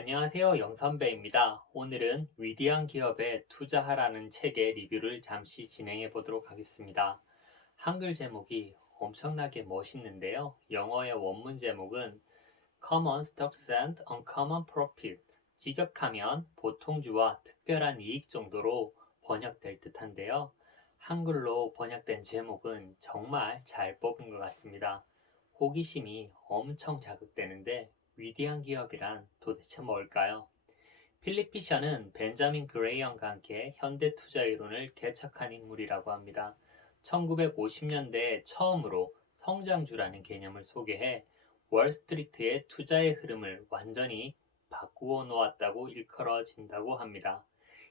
안녕하세요. 영선배입니다. 오늘은 위대한 기업에 투자하라는 책의 리뷰를 잠시 진행해 보도록 하겠습니다. 한글 제목이 엄청나게 멋있는데요. 영어의 원문 제목은 Common Stocks and Uncommon Profit, 직역하면 보통주와 특별한 이익 정도로 번역될 듯한데요. 한글로 번역된 제목은 정말 잘 뽑은 것 같습니다. 호기심이 엄청 자극되는데 위대한 기업이란 도대체 뭘까요? 필립 피셔는 벤자민 그레이엄과 함께 현대 투자 이론을 개척한 인물이라고 합니다. 1950년대에 처음으로 성장주라는 개념을 소개해 월스트리트의 투자의 흐름을 완전히 바꾸어 놓았다고 일컬어진다고 합니다.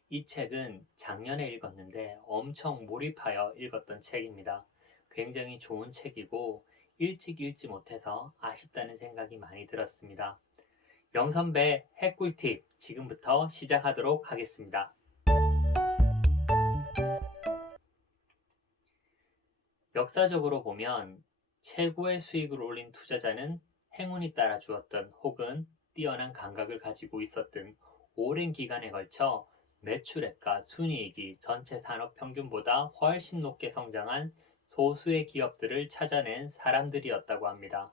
이 책은 작년에 읽었는데 엄청 몰입하여 읽었던 책입니다. 굉장히 좋은 책이고 일찍 읽지 못해서 아쉽다는 생각이 많이 들었습니다. 영선배 핵꿀팁 지금부터 시작하도록 하겠습니다. 역사적으로 보면 최고의 수익을 올린 투자자는 행운이 따라주었던 혹은 뛰어난 감각을 가지고 있었던 오랜 기간에 걸쳐 매출액과 순이익이 전체 산업 평균보다 훨씬 높게 성장한 소수의 기업들을 찾아낸 사람들이었다고 합니다.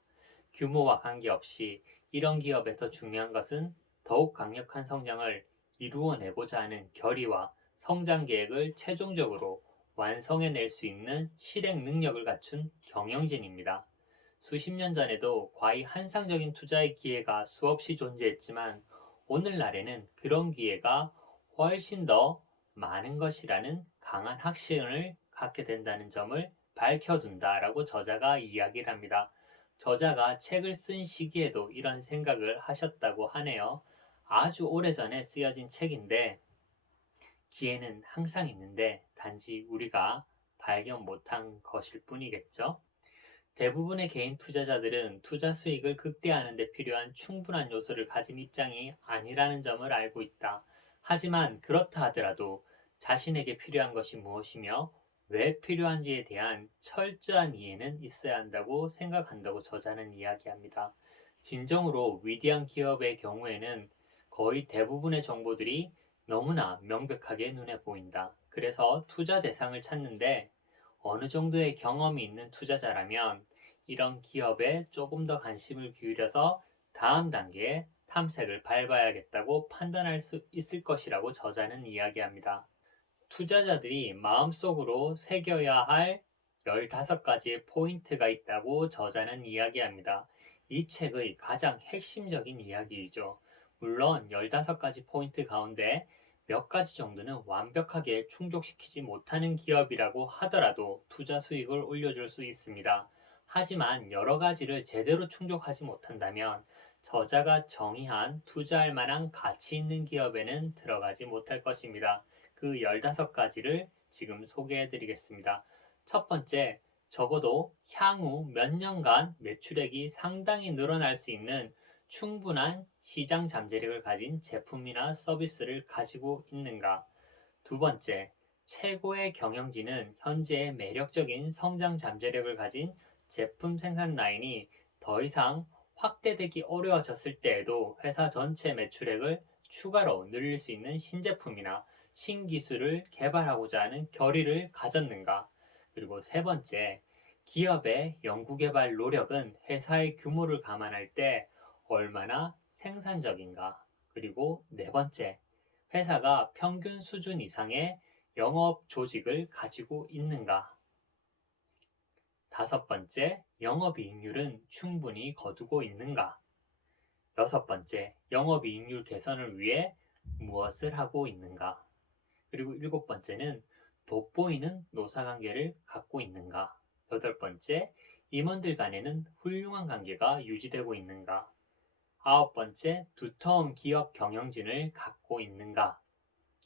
규모와 관계없이 이런 기업에서 중요한 것은 더욱 강력한 성장을 이루어내고자 하는 결의와 성장 계획을 최종적으로 완성해낼 수 있는 실행 능력을 갖춘 경영진입니다. 수십 년 전에도 과히 환상적인 투자의 기회가 수없이 존재했지만 오늘날에는 그런 기회가 훨씬 더 많은 것이라는 강한 확신을 갖게 된다는 점을 밝혀둔다라고 저자가 이야기를 합니다. 저자가 책을 쓴 시기에도 이런 생각을 하셨다고 하네요. 아주 오래전에 쓰여진 책인데 기회는 항상 있는데 단지 우리가 발견 못한 것일 뿐이겠죠. 대부분의 개인 투자자들은 투자 수익을 극대화하는 데 필요한 충분한 요소를 가진 입장이 아니라는 점을 알고 있다. 하지만 그렇다 하더라도 자신에게 필요한 것이 무엇이며 왜 필요한지에 대한 철저한 이해는 있어야 한다고 생각한다고 저자는 이야기합니다. 진정으로 위대한 기업의 경우에는 거의 대부분의 정보들이 너무나 명백하게 눈에 보인다. 그래서 투자 대상을 찾는데 어느 정도의 경험이 있는 투자자라면 이런 기업에 조금 더 관심을 기울여서 다음 단계에 탐색을 밟아야겠다고 판단할 수 있을 것이라고 저자는 이야기합니다. 투자자들이 마음속으로 새겨야 할 15가지의 포인트가 있다고 저자는 이야기합니다. 이 책의 가장 핵심적인 이야기이죠. 물론 15가지 포인트 가운데 몇 가지 정도는 완벽하게 충족시키지 못하는 기업이라고 하더라도 투자 수익을 올려줄 수 있습니다. 하지만 여러 가지를 제대로 충족하지 못한다면 저자가 정의한 투자할 만한 가치 있는 기업에는 들어가지 못할 것입니다. 그 15가지를 지금 소개해 드리겠습니다. 첫 번째, 적어도 향후 몇 년간 매출액이 상당히 늘어날 수 있는 충분한 시장 잠재력을 가진 제품이나 서비스를 가지고 있는가? 두 번째, 최고의 경영진은 현재의 매력적인 성장 잠재력을 가진 제품 생산 라인이 더 이상 확대되기 어려워졌을 때에도 회사 전체 매출액을 추가로 늘릴 수 있는 신제품이나 신기술을 개발하고자 하는 결의를 가졌는가? 그리고 세 번째, 기업의 연구개발 노력은 회사의 규모를 감안할 때 얼마나 생산적인가? 그리고 네 번째, 회사가 평균 수준 이상의 영업 조직을 가지고 있는가? 다섯 번째, 영업이익률은 충분히 거두고 있는가? 여섯 번째, 영업이익률 개선을 위해 무엇을 하고 있는가? 그리고 일곱 번째는 돋보이는 노사관계를 갖고 있는가? 여덟 번째, 임원들 간에는 훌륭한 관계가 유지되고 있는가? 아홉 번째, 두터운 기업 경영진을 갖고 있는가?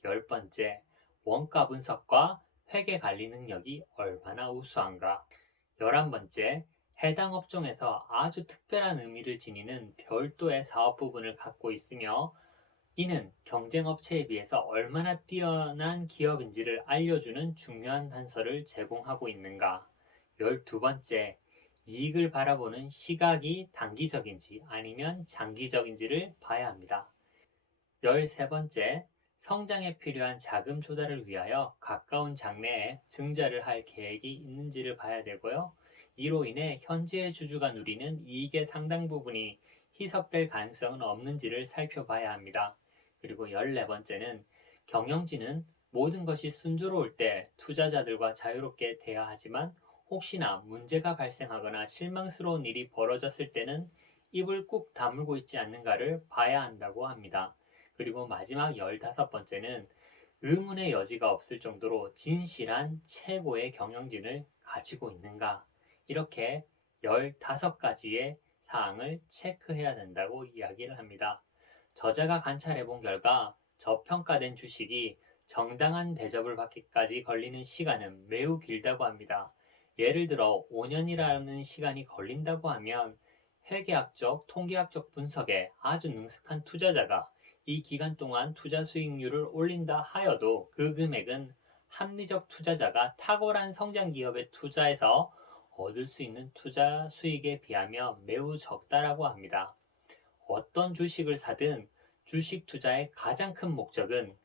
열 번째, 원가 분석과 회계 관리 능력이 얼마나 우수한가? 11번째, 해당 업종에서 아주 특별한 의미를 지니는 별도의 사업 부분을 갖고 있으며 이는 경쟁 업체에 비해서 얼마나 뛰어난 기업인지를 알려주는 중요한 단서를 제공하고 있는가? 12번째, 이익을 바라보는 시각이 단기적인지 아니면 장기적인지를 봐야 합니다. 13번째, 성장에 필요한 자금 조달을 위하여 가까운 장래에 증자를 할 계획이 있는지를 봐야 되고요. 이로 인해 현재의 주주가 누리는 이익의 상당 부분이 희석될 가능성은 없는지를 살펴봐야 합니다. 그리고 14번째는 경영진은 모든 것이 순조로울 때 투자자들과 자유롭게 대화하지만 혹시나 문제가 발생하거나 실망스러운 일이 벌어졌을 때는 입을 꾹 다물고 있지 않는가를 봐야 한다고 합니다. 그리고 마지막 15번째는 의문의 여지가 없을 정도로 진실한 최고의 경영진을 가지고 있는가. 이렇게 15가지의 사항을 체크해야 된다고 이야기를 합니다. 저자가 관찰해 본 결과 저평가된 주식이 정당한 대접을 받기까지 걸리는 시간은 매우 길다고 합니다. 예를 들어 5년이라는 시간이 걸린다고 하면 회계학적, 통계학적 분석에 아주 능숙한 투자자가 이 기간 동안 투자 수익률을 올린다 하여도 그 금액은 합리적 투자자가 탁월한 성장 기업에 투자해서 얻을 수 있는 투자 수익에 비하며 매우 적다라고 합니다. 어떤 주식을 사든 주식 투자의 가장 큰 목적은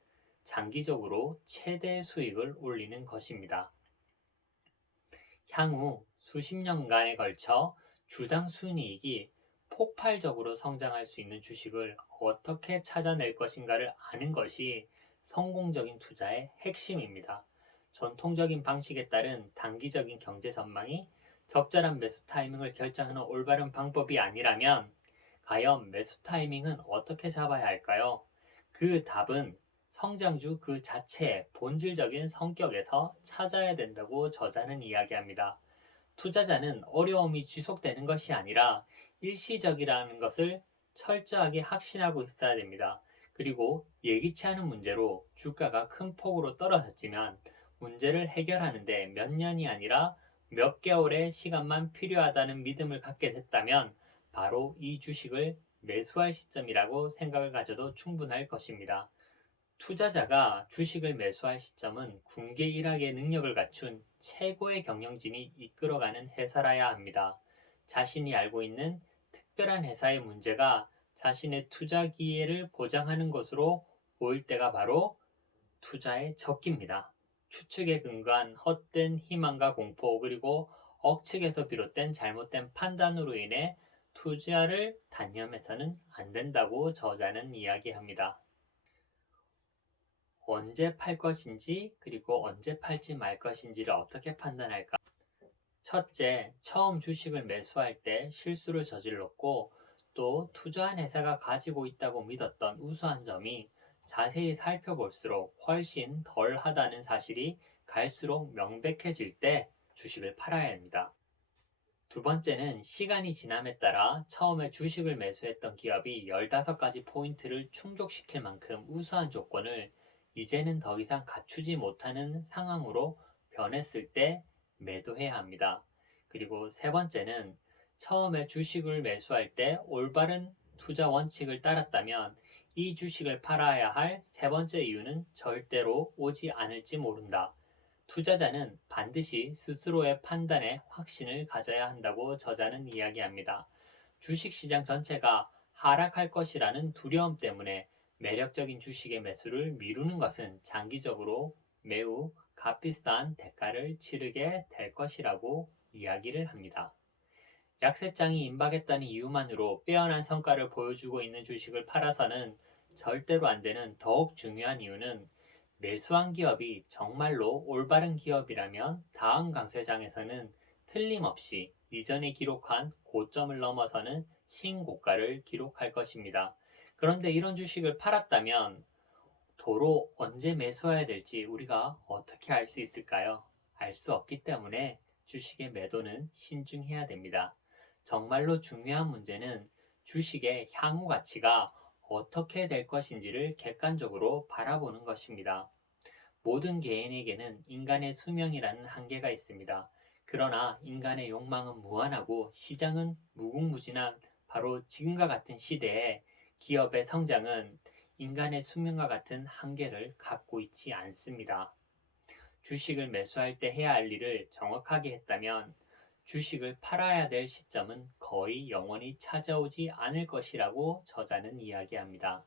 장기적으로 최대 수익을 올리는 것입니다. 향후 수십 년간에 걸쳐 주당 순이익이 폭발적으로 성장할 수 있는 주식을 어떻게 찾아낼 것인가를 아는 것이 성공적인 투자의 핵심입니다. 전통적인 방식에 따른 단기적인 경제 전망이 적절한 매수 타이밍을 결정하는 올바른 방법이 아니라면 과연 매수 타이밍은 어떻게 잡아야 할까요? 그 답은 성장주 그 자체의 본질적인 성격에서 찾아야 된다고 저자는 이야기합니다. 투자자는 어려움이 지속되는 것이 아니라 일시적이라는 것을 철저하게 확신하고 있어야 됩니다. 그리고 예기치 않은 문제로 주가가 큰 폭으로 떨어졌지만 문제를 해결하는데 몇 년이 아니라 몇 개월의 시간만 필요하다는 믿음을 갖게 됐다면 바로 이 주식을 매수할 시점이라고 생각을 가져도 충분할 것입니다. 투자자가 주식을 매수할 시점은 군계일학의 능력을 갖춘 최고의 경영진이 이끌어가는 회사라야 합니다. 자신이 알고 있는 특별한 회사의 문제가 자신의 투자 기회를 보장하는 것으로 보일 때가 바로 투자의 적기입니다. 추측에 근거한 헛된 희망과 공포 그리고 억측에서 비롯된 잘못된 판단으로 인해 투자를 단념해서는 안 된다고 저자는 이야기합니다. 언제 팔 것인지 그리고 언제 팔지 말 것인지를 어떻게 판단할까? 첫째, 처음 주식을 매수할 때 실수를 저질렀고 또 투자한 회사가 가지고 있다고 믿었던 우수한 점이 자세히 살펴볼수록 훨씬 덜 하다는 사실이 갈수록 명백해질 때 주식을 팔아야 합니다. 두 번째는 시간이 지남에 따라 처음에 주식을 매수했던 기업이 15가지 포인트를 충족시킬 만큼 우수한 조건을 이제는 더 이상 갖추지 못하는 상황으로 변했을 때 매도해야 합니다. 그리고 세 번째는 처음에 주식을 매수할 때 올바른 투자 원칙을 따랐다면 이 주식을 팔아야 할 세 번째 이유는 절대로 오지 않을지 모른다. 투자자는 반드시 스스로의 판단에 확신을 가져야 한다고 저자는 이야기합니다. 주식시장 전체가 하락할 것이라는 두려움 때문에 매력적인 주식의 매수를 미루는 것은 장기적으로 매우 값비싼 대가를 치르게 될 것이라고 이야기를 합니다. 약세장이 임박했다는 이유만으로 빼어난 성과를 보여주고 있는 주식을 팔아서는 절대로 안 되는 더욱 중요한 이유는 매수한 기업이 정말로 올바른 기업이라면 다음 강세장에서는 틀림없이 이전에 기록한 고점을 넘어서는 신고가를 기록할 것입니다. 그런데 이런 주식을 팔았다면 도로 언제 매수해야 될지 우리가 어떻게 알 수 있을까요? 알 수 없기 때문에 주식의 매도는 신중해야 됩니다. 정말로 중요한 문제는 주식의 향후 가치가 어떻게 될 것인지를 객관적으로 바라보는 것입니다. 모든 개인에게는 인간의 수명이라는 한계가 있습니다. 그러나 인간의 욕망은 무한하고 시장은 무궁무진한 바로 지금과 같은 시대에 기업의 성장은 인간의 수명과 같은 한계를 갖고 있지 않습니다. 주식을 매수할 때 해야 할 일을 정확하게 했다면 주식을 팔아야 될 시점은 거의 영원히 찾아오지 않을 것이라고 저자는 이야기합니다.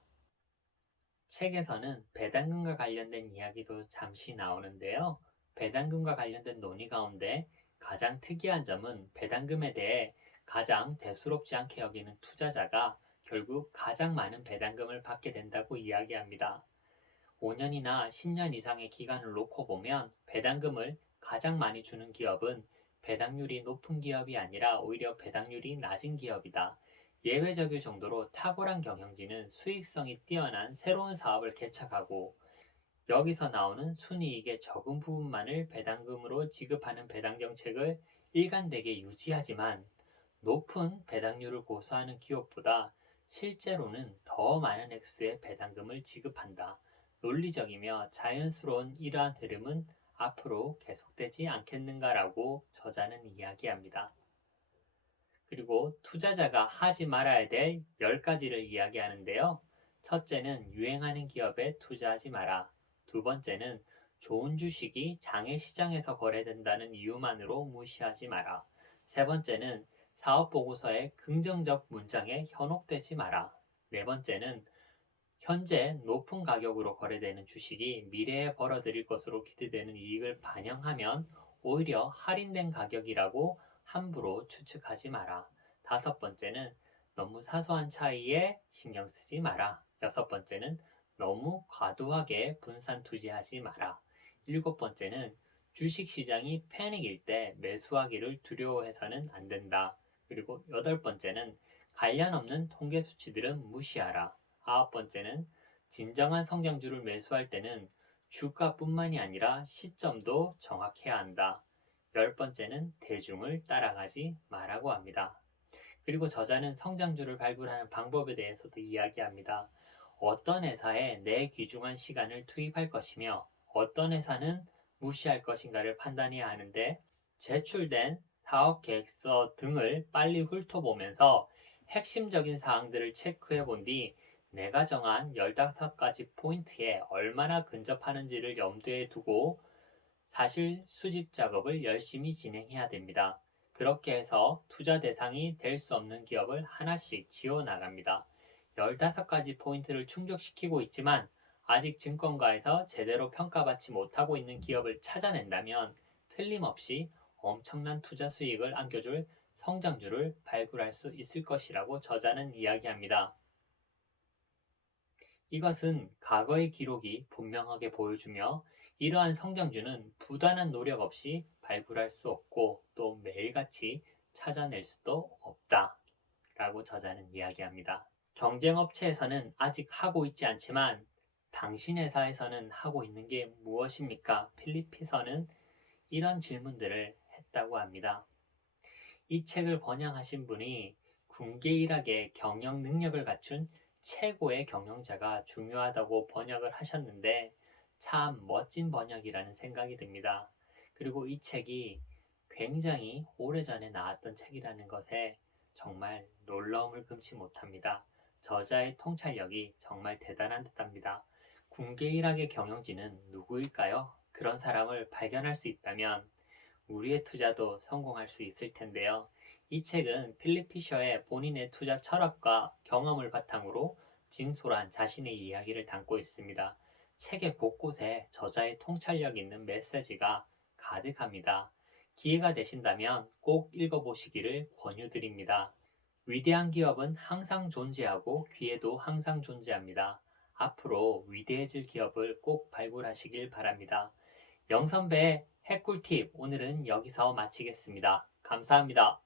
책에서는 배당금과 관련된 이야기도 잠시 나오는데요. 배당금과 관련된 논의 가운데 가장 특이한 점은 배당금에 대해 가장 대수롭지 않게 여기는 투자자가 결국 가장 많은 배당금을 받게 된다고 이야기합니다. 5년이나 10년 이상의 기간을 놓고 보면 배당금을 가장 많이 주는 기업은 배당률이 높은 기업이 아니라 오히려 배당률이 낮은 기업이다. 예외적일 정도로 탁월한 경영진은 수익성이 뛰어난 새로운 사업을 개척하고 여기서 나오는 순이익의 적은 부분만을 배당금으로 지급하는 배당 정책을 일관되게 유지하지만 높은 배당률을 고수하는 기업보다 실제로는 더 많은 액수의 배당금을 지급한다. 논리적이며 자연스러운 이러한 흐름은 앞으로 계속되지 않겠는가라고 저자는 이야기합니다. 그리고 투자자가 하지 말아야 될 10가지를 이야기하는데요. 첫째는 유행하는 기업에 투자하지 마라. 두 번째는 좋은 주식이 장외시장에서 거래된다는 이유만으로 무시하지 마라. 세 번째는 사업보고서의 긍정적 문장에 현혹되지 마라. 네 번째는 현재 높은 가격으로 거래되는 주식이 미래에 벌어들일 것으로 기대되는 이익을 반영하면 오히려 할인된 가격이라고 함부로 추측하지 마라. 다섯 번째는 너무 사소한 차이에 신경 쓰지 마라. 여섯 번째는 너무 과도하게 분산 투자하지 마라. 일곱 번째는 주식시장이 패닉일 때 매수하기를 두려워해서는 안 된다. 그리고 여덟 번째는 관련 없는 통계 수치들은 무시하라. 아홉 번째는 진정한 성장주를 매수할 때는 주가뿐만이 아니라 시점도 정확해야 한다. 열 번째는 대중을 따라가지 말라고 합니다. 그리고 저자는 성장주를 발굴하는 방법에 대해서도 이야기합니다. 어떤 회사에 내 귀중한 시간을 투입할 것이며 어떤 회사는 무시할 것인가를 판단해야 하는데 제출된 사업 계획서 등을 빨리 훑어보면서 핵심적인 사항들을 체크해 본 뒤 내가 정한 15가지 포인트에 얼마나 근접하는지를 염두에 두고 사실 수집 작업을 열심히 진행해야 됩니다. 그렇게 해서 투자 대상이 될 수 없는 기업을 하나씩 지워 나갑니다. 15가지 포인트를 충족시키고 있지만 아직 증권가에서 제대로 평가받지 못하고 있는 기업을 찾아낸다면 틀림없이 엄청난 투자 수익을 안겨줄 성장주를 발굴할 수 있을 것이라고 저자는 이야기합니다. 이것은 과거의 기록이 분명하게 보여주며 이러한 성장주는 부단한 노력 없이 발굴할 수 없고 또 매일같이 찾아낼 수도 없다. 라고 저자는 이야기합니다. 경쟁업체에서는 아직 하고 있지 않지만 당신 회사에서는 하고 있는 게 무엇입니까? 필리피서는 이런 질문들을 했다고 합니다. 이 책을 번역하신 분이 군계일학의 경영 능력을 갖춘 최고의 경영자가 중요하다고 번역을 하셨는데 참 멋진 번역이라는 생각이 듭니다. 그리고 이 책이 굉장히 오래전에 나왔던 책이라는 것에 정말 놀라움을 금치 못합니다. 저자의 통찰력이 정말 대단한 듯합니다. 군계일학의 경영진은 누구일까요? 그런 사람을 발견할 수 있다면 우리의 투자도 성공할 수 있을 텐데요. 이 책은 필립 피셔의 본인의 투자 철학과 경험을 바탕으로 진솔한 자신의 이야기를 담고 있습니다. 책의 곳곳에 저자의 통찰력 있는 메시지가 가득합니다. 기회가 되신다면 꼭 읽어보시기를 권유드립니다. 위대한 기업은 항상 존재하고 기회도 항상 존재합니다. 앞으로 위대해질 기업을 꼭 발굴하시길 바랍니다. 영선배의 핵꿀팁 오늘은 여기서 마치겠습니다. 감사합니다.